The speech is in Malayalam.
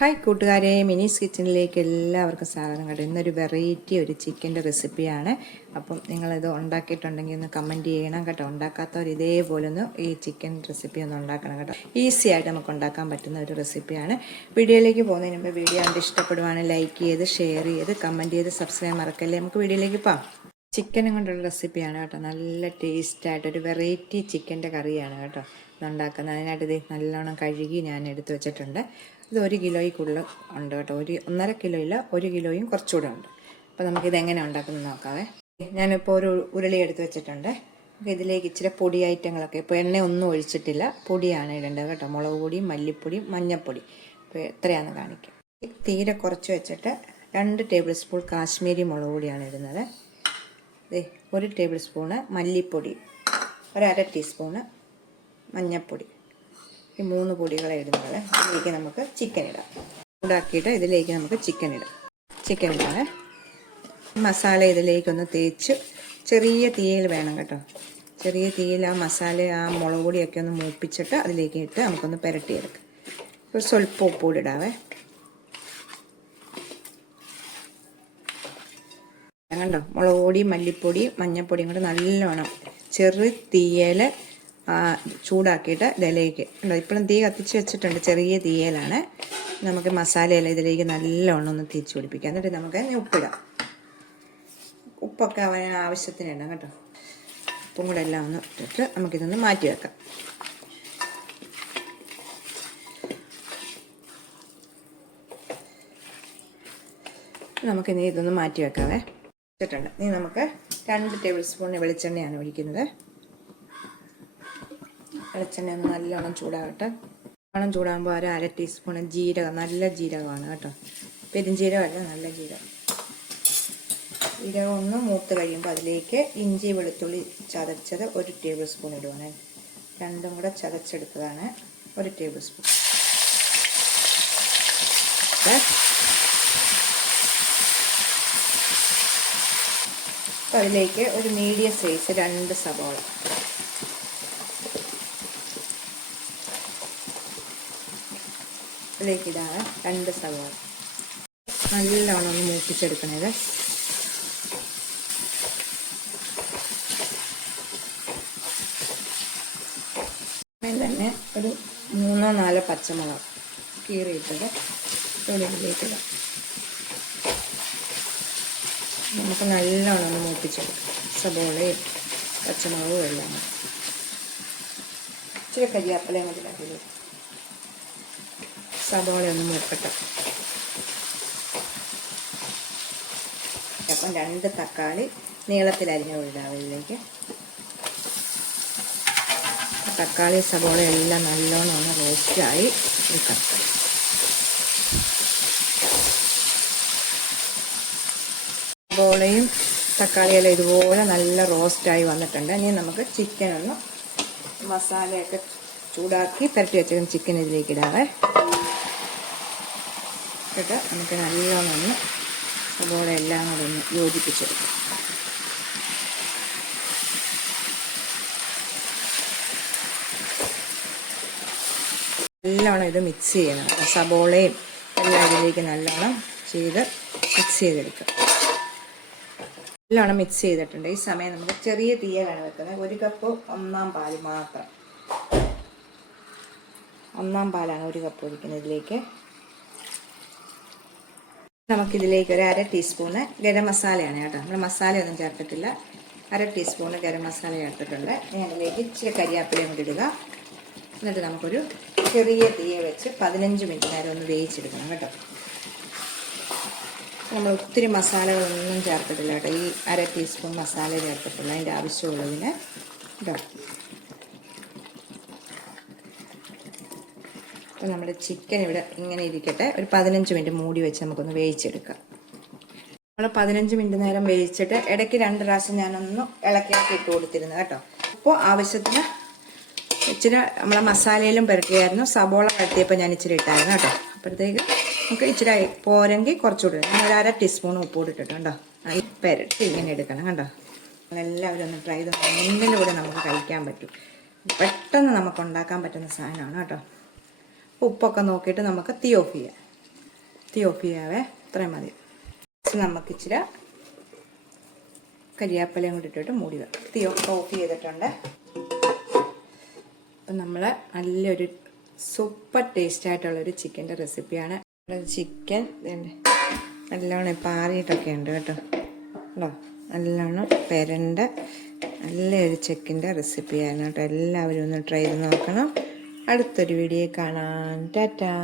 ഹായ് കൂട്ടുകാരെ മിനിസ് കിച്ചണിലേക്ക് എല്ലാവർക്കും സ്വാഗതം. കേട്ടോ ഇന്നൊരു വെറൈറ്റി ഒരു ചിക്കന്റെ റെസിപ്പിയാണ്. അപ്പം നിങ്ങളിത് ഉണ്ടാക്കിയിട്ടുണ്ടെങ്കിൽ ഒന്ന് കമന്റ് ചെയ്യണം കേട്ടോ. ഉണ്ടാക്കാത്തവർ ഇതേപോലെ ഒന്ന് ഈ ചിക്കൻ റെസിപ്പി ഒന്ന് ഉണ്ടാക്കണം കേട്ടോ. ഈസി ആയിട്ട് നമുക്ക് ഉണ്ടാക്കാൻ പറ്റുന്ന ഒരു റെസിപ്പിയാണ് വീഡിയോയിലേക്ക് പോകുന്നതിന് മുമ്പ് വീഡിയോ കണ്ട് ഇഷ്ടപ്പെടുവാണെങ്കിൽ ലൈക്ക് ചെയ്ത് ഷെയർ ചെയ്ത് കമന്റ് ചെയ്ത് സബ്സ്ക്രൈബ് മറക്കല്ലേ? നമുക്ക് വീഡിയോയിലേക്ക് പോകാം. ചിക്കനും കൊണ്ടുള്ള റെസിപ്പിയാണ് കേട്ടോ. നല്ല ടേസ്റ്റായിട്ട് ഒരു വെറൈറ്റി ചിക്കന്റെ കറിയാണ് കേട്ടോ ഉണ്ടാക്കുന്നത് അതിനായിട്ട് ഇത് നല്ലോണം കഴുകി ഞാൻ എടുത്തു വെച്ചിട്ടുണ്ട്. ഇത് ഒരു കിലോയ്ക്കുള്ള ഉണ്ട് കേട്ടോ. ഒരു ഒന്നര കിലോ ഇല്ല ഒരു കിലോയും കുറച്ചുകൂടെ ഉണ്ട്. അപ്പോൾ നമുക്കിത് എങ്ങനെ ഉണ്ടാക്കുന്നത് നോക്കാവേ. ഞാനിപ്പോൾ ഒരു ഉരുളി എടുത്ത് വെച്ചിട്ടുണ്ട്. ഇതിലേക്ക് ഇച്ചിരി പൊടി ഐറ്റങ്ങളൊക്കെ. ഇപ്പോൾ എണ്ണ ഒന്നും ഒഴിച്ചിട്ടില്ല. പൊടിയാണ് ഇടേണ്ടത് കേട്ടോ. മുളക് പൊടി മല്ലിപ്പൊടി മഞ്ഞൾപ്പൊടി. ഇപ്പോൾ എത്രയാണെന്ന് കാണിക്കാം. തീരെ കുറച്ച് വെച്ചിട്ട് രണ്ട് ടേബിൾ സ്പൂൺ കാശ്മീരി മുളക് പൊടിയാണ് ഇടുന്നത്. ദേ ഒരു ടേബിൾ സ്പൂണ് മല്ലിപ്പൊടി ഒരര ടീസ്പൂണ് മഞ്ഞൾപ്പൊടി ഈ മൂന്ന് പൊടികളെ ഇടുന്നത് ഇതിലേക്ക് നമുക്ക് ചിക്കൻ ഇടാം. ചൂടാക്കിയിട്ട് ഇതിലേക്ക് നമുക്ക് ചിക്കൻ ഇടാം. ചിക്കൻ ഇടാം മസാല ഇതിലേക്കൊന്ന് തേച്ച് ചെറിയ തീയിൽ വേണം കേട്ടോ. ചെറിയ തീയിൽ ആ മസാല ആ മുളക് പൊടിയൊക്കെ ഒന്ന് മൂപ്പിച്ചിട്ട് അതിലേക്ക് ഇട്ട് നമുക്കൊന്ന് പുരട്ടിയെടുക്കാം. ഒരു സ്വല്പം ഉപ്പുകൂടി ഇടാവേ. കണ്ടോ? മുളക് പൊടി മല്ലിപ്പൊടി മഞ്ഞൾപ്പൊടിയും കൂടെ നല്ലോണം ചെറു തീയൽ ചൂടാക്കിയിട്ട് ഇതിലേക്ക് ഉണ്ടോ ഇപ്പോഴും തീ കത്തിച്ച് വെച്ചിട്ടുണ്ട്. ചെറിയ തീയലാണ്. നമുക്ക് മസാലയെല്ലാം ഇതിലേക്ക് നല്ലോണം ഒന്ന് തിരിച്ചു പിടിപ്പിക്കാം. എന്നിട്ട് നമുക്ക് ഉപ്പിടാം. ഉപ്പൊക്കെ അവന് ആവശ്യത്തിന് ഇടാം കേട്ടോ. ഉപ്പും കൂടെ എല്ലാം ഒന്ന് ഇട്ടിട്ട് നമുക്കിതൊന്ന് മാറ്റി വെക്കാം. നമുക്കിനി ഇതൊന്ന് മാറ്റി വെക്കാവേ. വെച്ചിട്ടുണ്ട് ഇനി നമുക്ക് രണ്ട് ടേബിൾ സ്പൂൺ വെളിച്ചെണ്ണയാണ് ഒഴിക്കുന്നത്. വെളിച്ചെണ്ണ ഒന്ന് നല്ലോണം ചൂടാകട്ടെ നല്ലോണം ചൂടാകുമ്പോൾ ഒരു അര ടീസ്പൂൺ ജീരകം നല്ല ജീരകമാണ് കേട്ടോ. പെരുംജീരകമല്ല നല്ല ജീരകം. ജീരകം ഒന്ന് മൂത്ത് കഴിയുമ്പോൾ അതിലേക്ക് ഇഞ്ചി വെളുത്തുള്ളി ചതച്ചത് ഒരു ടേബിൾ സ്പൂൺ ഇടുവാണ്. രണ്ടും കൂടെ ചതച്ചെടുത്തതാണ് ഒരു ടേബിൾ സ്പൂൺ അപ്പം അതിലേക്ക് ഒരു മീഡിയം സൈസ് രണ്ട് സബോള അതിലേക്ക് ഇതാണ് രണ്ട് സബോള നല്ലവണ്ണം ഒന്ന് മൂപ്പിച്ചെടുക്കണത്. തന്നെ ഒരു മൂന്നോ നാലോ പച്ചമുളക് കീറിയിട്ടത്. ഇതിലേക്ക് ഇടാം നമുക്ക് നല്ലോണം ഒന്ന് മൂപ്പിച്ചെടുക്കാം. സബോളയും പച്ചമുളകും എല്ലാം. ഇച്ചിരി കരിയാപ്പലയും കൂടി അതിൽ സബോള ഒന്ന് അപ്പം രണ്ട് തക്കാളി നീളത്തിൽ അരിഞ്ഞ ഇടാം തക്കാളി സബോള എല്ലാം നല്ലോണം ഒന്ന് റോസ്റ്റായി എടുക്കാം. സബോളയും തക്കാളിയെല്ലാം ഇതുപോലെ നല്ല റോസ്റ്റായി വന്നിട്ടുണ്ട്. ഇനി നമുക്ക് ചിക്കൻ ഒന്ന് മസാലയൊക്കെ ചൂടാക്കി പുരട്ടി വെച്ചിരിക്കുന്ന ചിക്കൻ ഇതിലേക്ക് ഇടാവേ. ഇട്ടിട്ട് നമുക്ക് നല്ലോണം സബോള എല്ലാം കൂടെ ഒന്ന് യോജിപ്പിച്ചെടുക്കാം. നല്ലോണം ഇത് മിക്സ് ചെയ്യണം. സബോളയും എല്ലാം ഇതിലേക്ക് നല്ലോണം ചെയ്ത് മിക്സ് ചെയ്തെടുക്കുക നല്ലോണം മിക്സ് ചെയ്തിട്ടുണ്ട്. ഈ സമയം നമുക്ക് ചെറിയ തീയലാണ് വെക്കുന്നത്. ഒരു കപ്പ് ഒന്നാം പാൽ മാത്രം. ഒന്നാം പാലാണ് ഒരു കപ്പ് ഒഴിക്കുന്നത് ഇതിലേക്ക്. നമുക്കിതിലേക്ക് ഒരു അര ടീസ്പൂണ് ഗരം മസാലയാണ് കേട്ടോ. നമ്മൾ മസാലയൊന്നും ചേർത്തിട്ടില്ല. അര ടീസ്പൂണ് ഗരം മസാല ചേർത്തിട്ടുണ്ട്. ഞാൻ അതിലേക്ക് ഇച്ചിരി കരിയാപ്പിലയും കൂടി ഇടുക. എന്നിട്ട് നമുക്കൊരു ചെറിയ തീയ വെച്ച് പതിനഞ്ച് മിനിറ്റ് നേരം ഒന്ന് വേവിച്ചെടുക്കണം കേട്ടോ. നമ്മൾ ഒത്തിരി മസാലകളൊന്നും ചേർത്തിട്ടില്ല കേട്ടോ. ഈ അര ടീസ്പൂൺ മസാല ചേർത്തിട്ടുള്ളൂ അതിന്റെ ആവശ്യമുള്ളതിന് കേട്ടോ അപ്പോൾ നമ്മുടെ ചിക്കൻ ഇവിടെ ഇങ്ങനെ ഇരിക്കട്ടെ. ഒരു പതിനഞ്ച് മിനിറ്റ് മൂടി വെച്ച് നമുക്കൊന്ന് വേവിച്ചെടുക്കാം. നമ്മൾ പതിനഞ്ച് മിനിറ്റ് നേരം വേവിച്ചിട്ട് ഇടയ്ക്ക് രണ്ട് പ്രാവശ്യം ഞാനൊന്ന് ഇളക്കിയാക്കി ഇട്ട് കൊടുത്തിരുന്നു കേട്ടോ. അപ്പോൾ ആവശ്യത്തിന് ഇച്ചിരി നമ്മളെ മസാലയിലും പുരട്ടിയായിരുന്നു. സബോള വഴറ്റിയപ്പോൾ ഞാൻ ഇച്ചിരി ഇട്ടായിരുന്നു കേട്ടോ. അപ്പോഴത്തേക്ക് നമുക്ക് ഇച്ചിരി പോരെങ്കിൽ കുറച്ചുകൂടി ഞാൻ ഒരു അര ടീസ്പൂൺ ഉപ്പ് ഇട്ടിട്ട് കണ്ടോ? ഈ പെരട്ടി ഇങ്ങനെ എടുക്കണം കണ്ടോ? എല്ലാവരും ഒന്ന് ട്രൈ ചെയ്ത് ഒന്നിലൂടെ നമുക്ക് കഴിക്കാൻ പറ്റും. പെട്ടെന്ന് നമുക്ക് ഉണ്ടാക്കാൻ പറ്റുന്ന സാധനമാണ് കേട്ടോ. ഉപ്പൊക്കെ നോക്കിയിട്ട് നമുക്ക് തീ ഓഫ് ചെയ്യാം. തീ ഓഫ് ചെയ്യാവേ? ഇത്രയും മതി. നമുക്ക് ഇച്ചിരി കരിയാപ്പലയും കൂടി ഇട്ടിട്ട് മൂടി വെക്കാം. തീ ഒക്കെ ഓഫ് ചെയ്തിട്ടുണ്ട്. അപ്പം നമ്മൾ നല്ലൊരു സൂപ്പർ ടേസ്റ്റ് ആയിട്ടുള്ളൊരു ചിക്കന്റെ റെസിപ്പിയാണ് ചിക്കൻ നല്ലോണം പാറിയിട്ടൊക്കെ ഉണ്ട് കേട്ടോ. കേട്ടോ നല്ലോണം പെരണ്ട നല്ലൊരു ചിക്കന്റെ റെസിപ്പിയായിരുന്നു കേട്ടോ. എല്ലാവരും ഒന്ന് ട്രൈ ചെയ്ത് നോക്കണം. അടുത്തൊരു വീഡിയോ കാണാം. ടാറ്റാ.